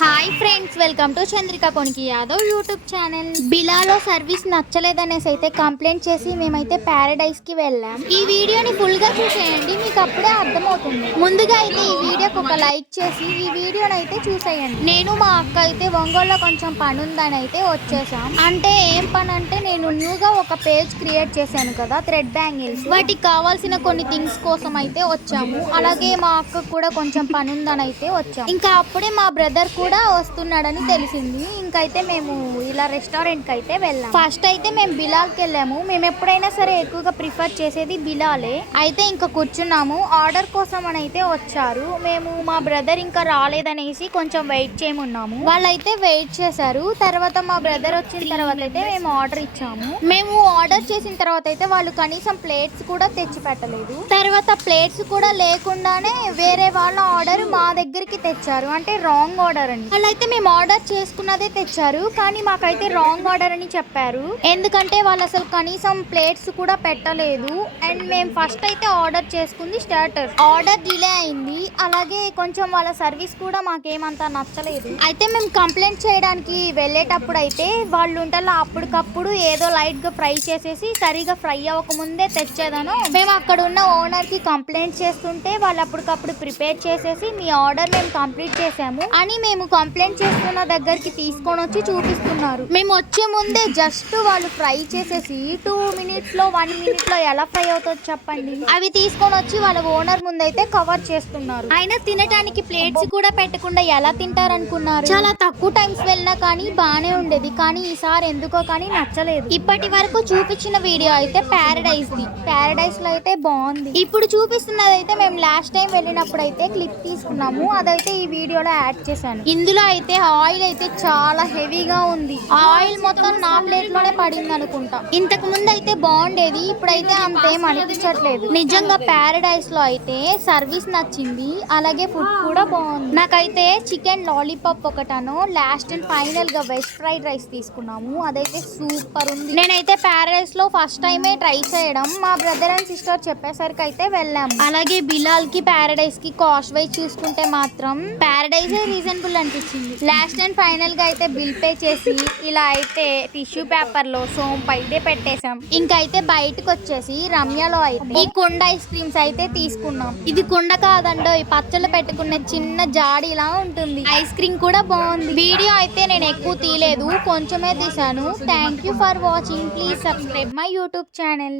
Hi friends welcome to Chandrika కొనికి Yadav YouTube channel బిలాలో service నచ్చలేదనేసి అయితే కంప్లైంట్ చేసి మేమైతే ప్యారడైజ్కి వెళ్ళాం. ఈ వీడియోని ఫుల్గా చూసేయండి మీకు అప్పుడే అర్థమవుతుంది. ముందుగా అయితే ఈ వీడియోకి ఒక లైక్ చేసి ఈ వీడియోని అయితే చూసేయండి. నేను మా అక్క అయితే ఒంగోలులో కొంచెం పని ఉందని అయితే వచ్చేసాం. అంటే ఏం పని అంటే నేను న్యూగా ఒక పేజ్ క్రియేట్ చేశాను కదా థ్రెడ్ బ్యాంగిల్స్ వాటికి కావాల్సిన కొన్ని థింగ్స్ కోసం అయితే వచ్చాము. అలాగే మా అక్క కూడా కొంచెం పని ఉందని అయితే వచ్చాము ఇంకా అప్పుడే మా బ్రదర్ కూడా వస్తున్నాడని తెలిసింది. ఇంకైతే మేము ఇలా రెస్టారెంట్కి అయితే వెళ్ళాం. ఫస్ట్ అయితే మేము బిలాల్కి వెళ్ళాము. మేము ఎప్పుడైనా సరే ఎక్కువగా ప్రిఫర్ చేసేది బిలాలే. అయితే ఇంకా కూర్చున్నాము. ఆర్డర్ కోసం అని అయితే వచ్చారు. మేము మా బ్రదర్ ఇంకా రాలేదనేసి కొంచెం వెయిట్ చేయమున్నాము. వాళ్ళైతే వెయిట్ చేశారు. తర్వాత మా బ్రదర్ వచ్చిన తర్వాత అయితే మేము ఆర్డర్ ఇచ్చాము. మేము ఆర్డర్ చేసిన తర్వాత అయితే వాళ్ళు కనీసం ప్లేట్స్ కూడా తెచ్చి పెట్టలేదు. తర్వాత ప్లేట్స్ కూడా లేకుండానే వేరే వాళ్ళ ఆర్డర్ మా దగ్గరికి తెచ్చారు. అంటే రాంగ్ ఆర్డర్ అని వాళ్ళైతే మేము ఆర్డర్ చేసుకున్నదే తెచ్చారు కానీ మాకైతే రాంగ్ ఆర్డర్ అని చెప్పారు. ఎందుకంటే వాళ్ళు అసలు కనీసం ప్లేట్స్ కూడా పెట్టలేదు. అండ్ మేము ఫస్ట్ అయితే ఆర్డర్ చేసుకుంది స్టార్టర్ ఆర్డర్ డిలే అయింది. అలాగే కొంచెం వాళ్ళ సర్వీస్ కూడా మాకేమంత నచ్చలేదు. అయితే మేము కంప్లైంట్ చేయడానికి వెళ్ళేటప్పుడు అయితే వాళ్ళు ఉంటలా అప్పటికప్పుడు ఏదో లైట్గా ఫ్రై చేసేసి సరిగా ఫ్రై అవ్వకముందే తెచ్చేదాను. మేము అక్కడ ఉన్న ఓనర్కి కంప్లైంట్ చేస్తుంటే వాళ్ళు అప్పటికప్పుడు ప్రిపేర్ చేసేసి మీ ఆర్డర్ మేము కంప్లీట్ చేసాము. అని మేము కంప్లైంట్ చేస్తున్న దగ్గరికి తీసుకొని వచ్చి చూపిస్తున్నారు. మేము వచ్చే ముందే జస్ట్ వాళ్ళు ఫ్రై చేసేసి టూ మినిట్స్లో వన్ మినిట్లో ఎలా ఫ్రై అవుతుందో చెప్పండి? అవి తీసుకొని వచ్చి వాళ్ళ ఓనర్ ముందైతే కవర్ చేస్తున్నారు. అయినా తినటానికి ప్లేట్స్ కూడా పెట్టకుండా ఎలా తింటారు అనుకున్నారు చాలా తక్కువ టైమ్స్ వెళ్ళినా కానీ బానే ఉండేది. కానీ ఈసారి ఎందుకో కానీ నచ్చలేదు. ఇప్పటి వరకు చూపించిన వీడియో అయితే ప్యారడైజ్ ది. ప్యారడైజ్లో అయితే బాగుంది. ఇప్పుడు చూపిస్తున్నది అయితే మేము లాస్ట్ టైం వెళ్ళినప్పుడు అయితే క్లిప్ తీసుకున్నాము. అదైతే ఈ వీడియోలో యాడ్ చేశాను. ఇందులో అయితే ఆయిల్ అయితే చాలా హెవీగా ఉంది. ఆ ఆయిల్ మొత్తం నా ప్లేట్లోనే పడింది అనుకుంటా. ఇంతకు ముందు అయితే బాగుండేది ఇప్పుడైతే అంతేం అనిపించట్లేదు. నిజంగా ప్యారడైస్లో అయితే సర్వీస్ నచ్చింది అలాగే ఫుడ్ కూడా బాగుంది. నాకైతే చికెన్ లాలీపాప్ ఒకటను లాస్ట్ అండ్ ఫైనల్గా వెజ్ ఫ్రైడ్ రైస్ తీసుకున్నాము. అదైతే సూపర్ ఉంది. నేనైతే ప్యారడైస్లో ఫస్ట్ టైమే ట్రై చేయడం మా బ్రదర్ అండ్ సిస్టర్ చెప్పేసరికి అయితే వెళ్ళాము. అలాగే బిలాల్కి ప్యారడైస్కి కాస్ట్ వైజ్ చూసుకుంటే మాత్రం ప్యారడైజ్ రీజనబుల్ అనిపించింది. లాస్ట్ అండ్ ఫైనల్గా అయితే బిల్ పే చేసి ఇలా అయితే టిష్యూ పేపర్లో సోంపు అయితే పెట్టేశాం. ఇంకైతే బయటకు వచ్చేసి రమ్యలో అయితే ఈ కుండ ఐస్ క్రీమ్స్ అయితే తీసుకున్నాం. ఇది కుండ కాదండో ఈ పచ్చళ్ళు పెట్టుకునే చిన్న జాడీలా ఉంటుంది. ఐస్ క్రీమ్ కూడా బాగుంది. వీడియో అయితే నేను ఎక్కువ తీయలేదు కొంచెమే తీసాను thank you for watching please subscribe my YouTube channel